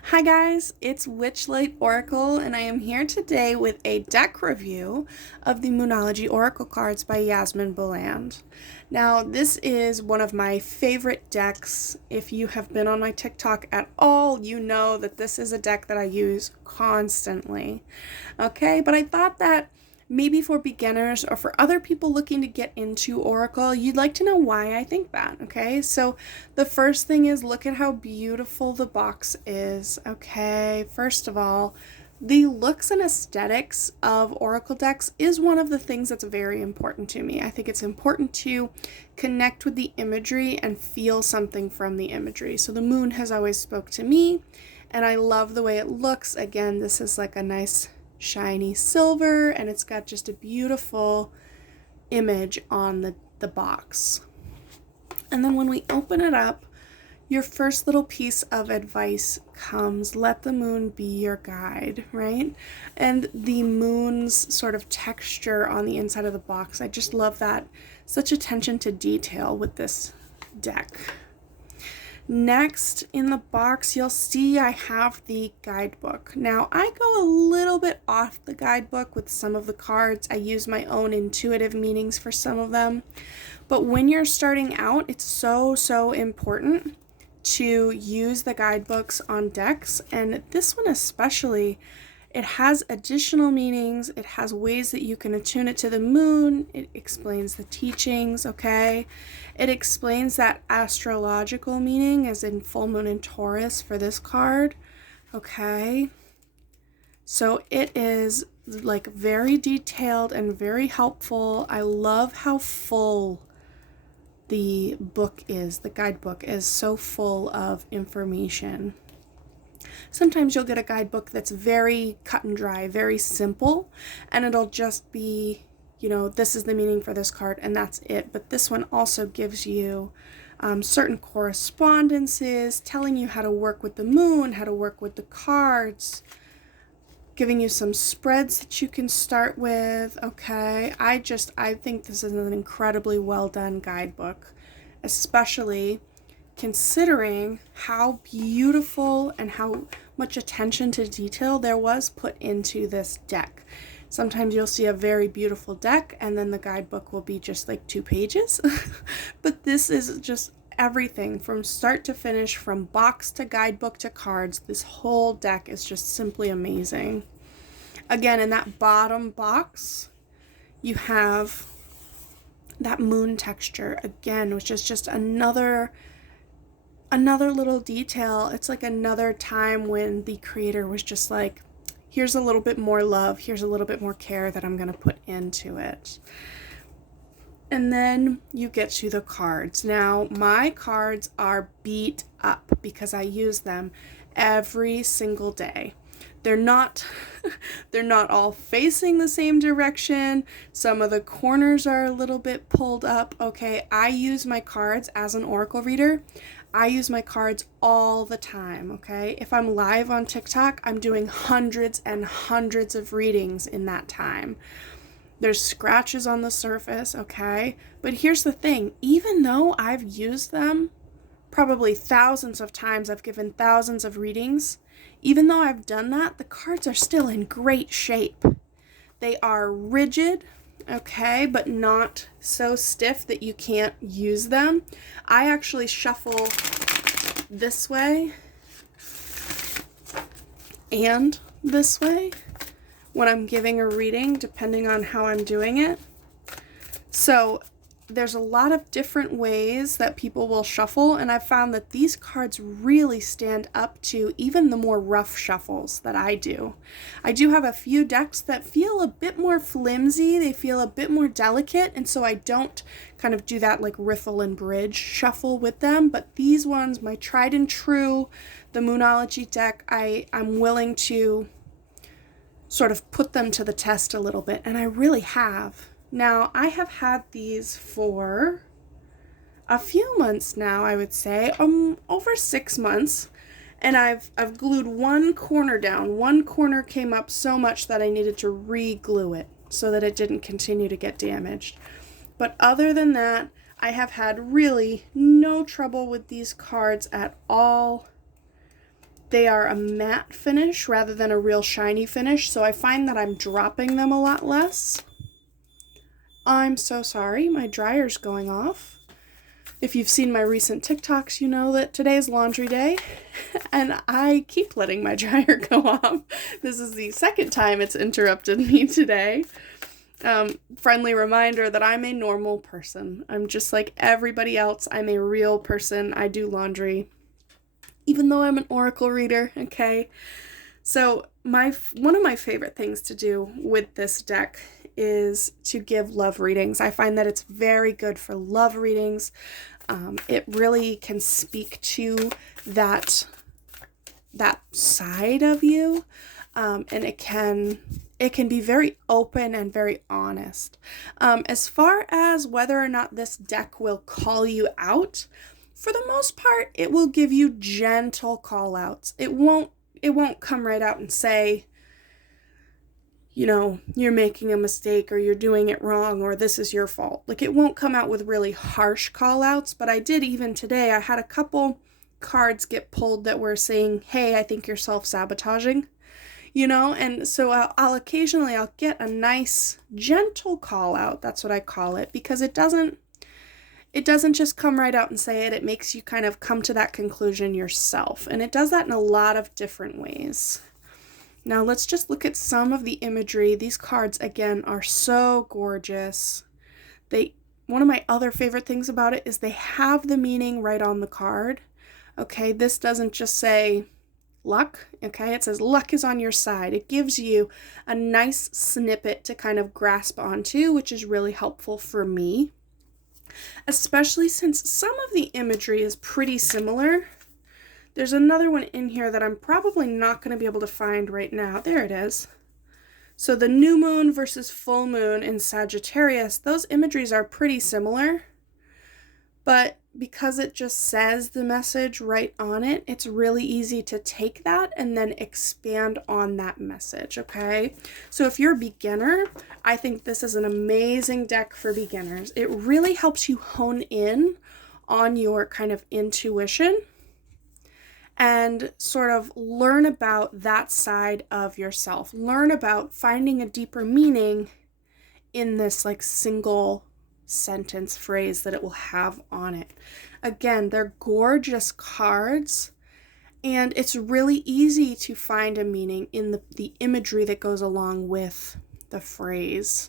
Hi guys, it's Witchlight Oracle, and I am here today with a deck review of the Moonology Oracle cards by Yasmin Boland. Now, this is one of my favorite decks. If you have been on my TikTok at all, you know that this is a deck that I use constantly. Okay, but I thought that maybe for beginners or for other people looking to get into Oracle, you'd like to know why I think that, okay? So the first thing is look at how beautiful the box is, okay? First of all, the looks and aesthetics of Oracle decks is one of the things that's very important to me. I think it's important to connect with the imagery and feel something from the imagery. So the moon has always spoke to me, and I love the way it looks. Again, this is like a nice shiny silver, and it's got just a beautiful image on the box. And then when we open it up, your first little piece of advice comes: let the moon be your guide, right? And the moon's sort of texture on the inside of the box, I just love that. Such attention to detail with this deck. Next in the box, you'll see I have the guidebook. Now, I go a little bit off the guidebook with some of the cards. I use my own intuitive meanings for some of them. But when you're starting out, it's so important to use the guidebooks on decks. And this one especially, it has additional meanings. It has ways that you can attune it to the moon. It explains the teachings, okay? It explains that astrological meaning, as in full moon in Taurus for this card, okay? So it is like very detailed and very helpful. I love how full the book is. The guidebook is so full of information. Sometimes you'll get a guidebook that's very cut and dry, very simple, and it'll just be, this is the meaning for this card and that's it. But this one also gives you certain correspondences, telling you how to work with the moon, how to work with the cards, giving you some spreads that you can start with, okay? I think this is an incredibly well done guidebook, especially considering how beautiful and how much attention to detail there was put into this deck. Sometimes you'll see a very beautiful deck and then the guidebook will be just like 2 pages. But this is just everything from start to finish, from box to guidebook to cards. This whole deck is just simply amazing. Again, in that bottom box, you have that moon texture again, which is just another little detail. It's like another time when the creator was just like, here's a little bit more love, here's a little bit more care that I'm going to put into it. And then you get to the cards. Now, my cards are beat up because I use them every single day. They're not all facing the same direction. Some of the corners are a little bit pulled up. Okay, I use my cards as an oracle reader. I use my cards all the time, okay? If I'm live on TikTok, I'm doing hundreds and hundreds of readings in that time. There's scratches on the surface, okay? But here's the thing, even though I've used them probably thousands of times, I've given thousands of readings, even though I've done that, the cards are still in great shape. They are rigid, okay, but not so stiff that you can't use them. I actually shuffle this way and this way when I'm giving a reading, depending on how I'm doing it. So there's a lot of different ways that people will shuffle, and I've found that these cards really stand up to even the more rough shuffles that I do. I do have a few decks that feel a bit more flimsy, they feel a bit more delicate, and so I don't kind of do that like riffle and bridge shuffle with them, but these ones, my tried and true, the Moonology deck, I'm willing to sort of put them to the test a little bit, and I really have. Now, I have had these for a few months now, I would say, over 6 months, and I've glued one corner down. One corner came up so much that I needed to re-glue it so that it didn't continue to get damaged. But other than that, I have had really no trouble with these cards at all. They are a matte finish rather than a real shiny finish, so I find that I'm dropping them a lot less. I'm so sorry, my dryer's going off. If you've seen my recent TikToks, you know that today's laundry day, and I keep letting my dryer go off. This is the second time it's interrupted me today. Friendly reminder that I'm a normal person. I'm just like everybody else. I'm a real person. I do laundry, even though I'm an Oracle reader, okay? So one of my favorite things to do with this deck is to give love readings. I find that it's very good for love readings. It really can speak to that side of you, and it can be very open and very honest. As far as whether or not this deck will call you out, for the most part, it will give you gentle call outs. It won't come right out and say, you know, you're making a mistake or you're doing it wrong or this is your fault. Like, it won't come out with really harsh call outs, but I did even today. I had a couple cards get pulled that were saying, hey, I think you're self-sabotaging, you know, and so I'll occasionally get a nice gentle call out. That's what I call it, because it doesn't just come right out and say it. It makes you kind of come to that conclusion yourself, and it does that in a lot of different ways. Now let's just look at some of the imagery. These cards, again, are so gorgeous. One of my other favorite things about it is they have the meaning right on the card. Okay, this doesn't just say luck, okay? It says luck is on your side. It gives you a nice snippet to kind of grasp onto, which is really helpful for me, especially since some of the imagery is pretty similar. There's another one in here that I'm probably not going to be able to find right now. There it is. So the new moon versus full moon in Sagittarius, those imageries are pretty similar, but because it just says the message right on it, it's really easy to take that and then expand on that message, okay? So if you're a beginner, I think this is an amazing deck for beginners. It really helps you hone in on your kind of intuition and sort of learn about that side of yourself. Learn about finding a deeper meaning in this like single sentence phrase that it will have on it. Again, they're gorgeous cards, and it's really easy to find a meaning in the imagery that goes along with the phrase.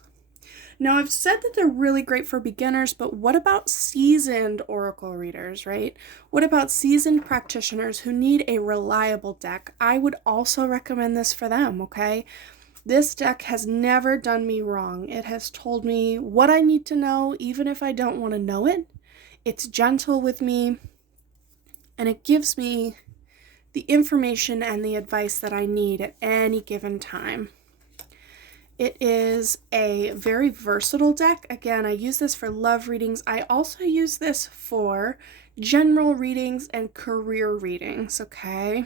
Now, I've said that they're really great for beginners, but what about seasoned Oracle readers, right? What about seasoned practitioners who need a reliable deck? I would also recommend this for them, okay? This deck has never done me wrong. It has told me what I need to know, even if I don't want to know it. It's gentle with me, and it gives me the information and the advice that I need at any given time. It is a very versatile deck. Again, I use this for love readings. I also use this for general readings and career readings, okay?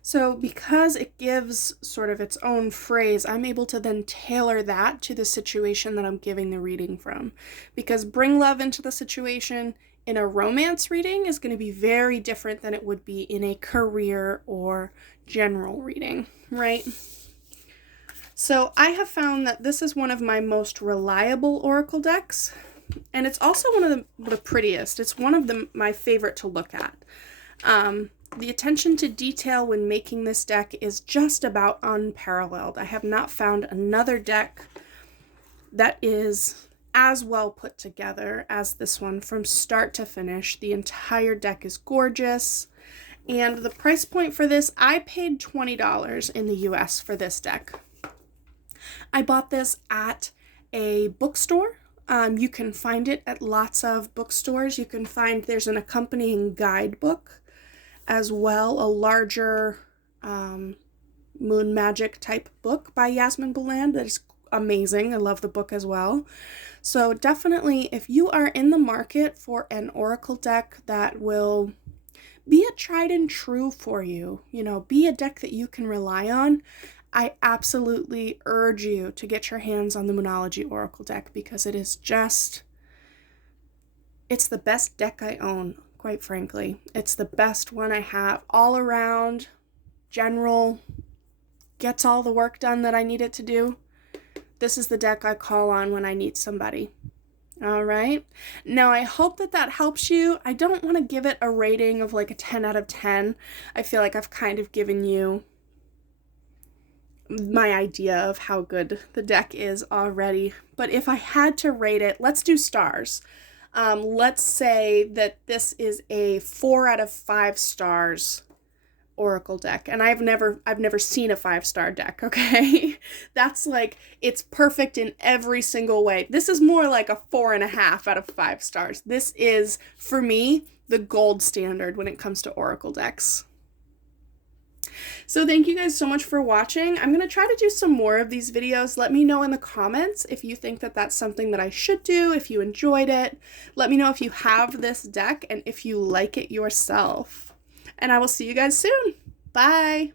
So because it gives sort of its own phrase, I'm able to then tailor that to the situation that I'm giving the reading from. Because bring love into the situation in a romance reading is going to be very different than it would be in a career or general reading, right? So I have found that this is one of my most reliable Oracle decks, and it's also one of the prettiest. It's one of my favorite to look at. The attention to detail when making this deck is just about unparalleled. I have not found another deck that is as well put together as this one from start to finish. The entire deck is gorgeous, and the price point for this, I paid $20 in the US for this deck. I bought this at a bookstore. You can find it at lots of bookstores. You can find there's an accompanying guidebook as well, a larger moon magic type book by Yasmin Boland that is amazing. I love the book as well. So definitely, if you are in the market for an Oracle deck that will be a tried and true for you, you know, be a deck that you can rely on, I absolutely urge you to get your hands on the Moonology Oracle deck, because it is just, it's the best deck I own, quite frankly. It's the best one I have. All around, general, gets all the work done that I need it to do. This is the deck I call on when I need somebody. All right. Now, I hope that that helps you. I don't want to give it a rating of like a 10 out of 10. I feel like I've kind of given you my idea of how good the deck is already. But if I had to rate it, let's do stars. Let's say that this is a 4 out of 5 stars Oracle deck, and I've never seen a 5-star deck, okay? That's like, it's perfect in every single way. This is more like a 4.5 out of 5 stars. This is, for me, the gold standard when it comes to Oracle decks. So thank you guys so much for watching. I'm going to try to do some more of these videos. Let me know in the comments if you think that that's something that I should do, if you enjoyed it. Let me know if you have this deck and if you like it yourself. And I will see you guys soon. Bye!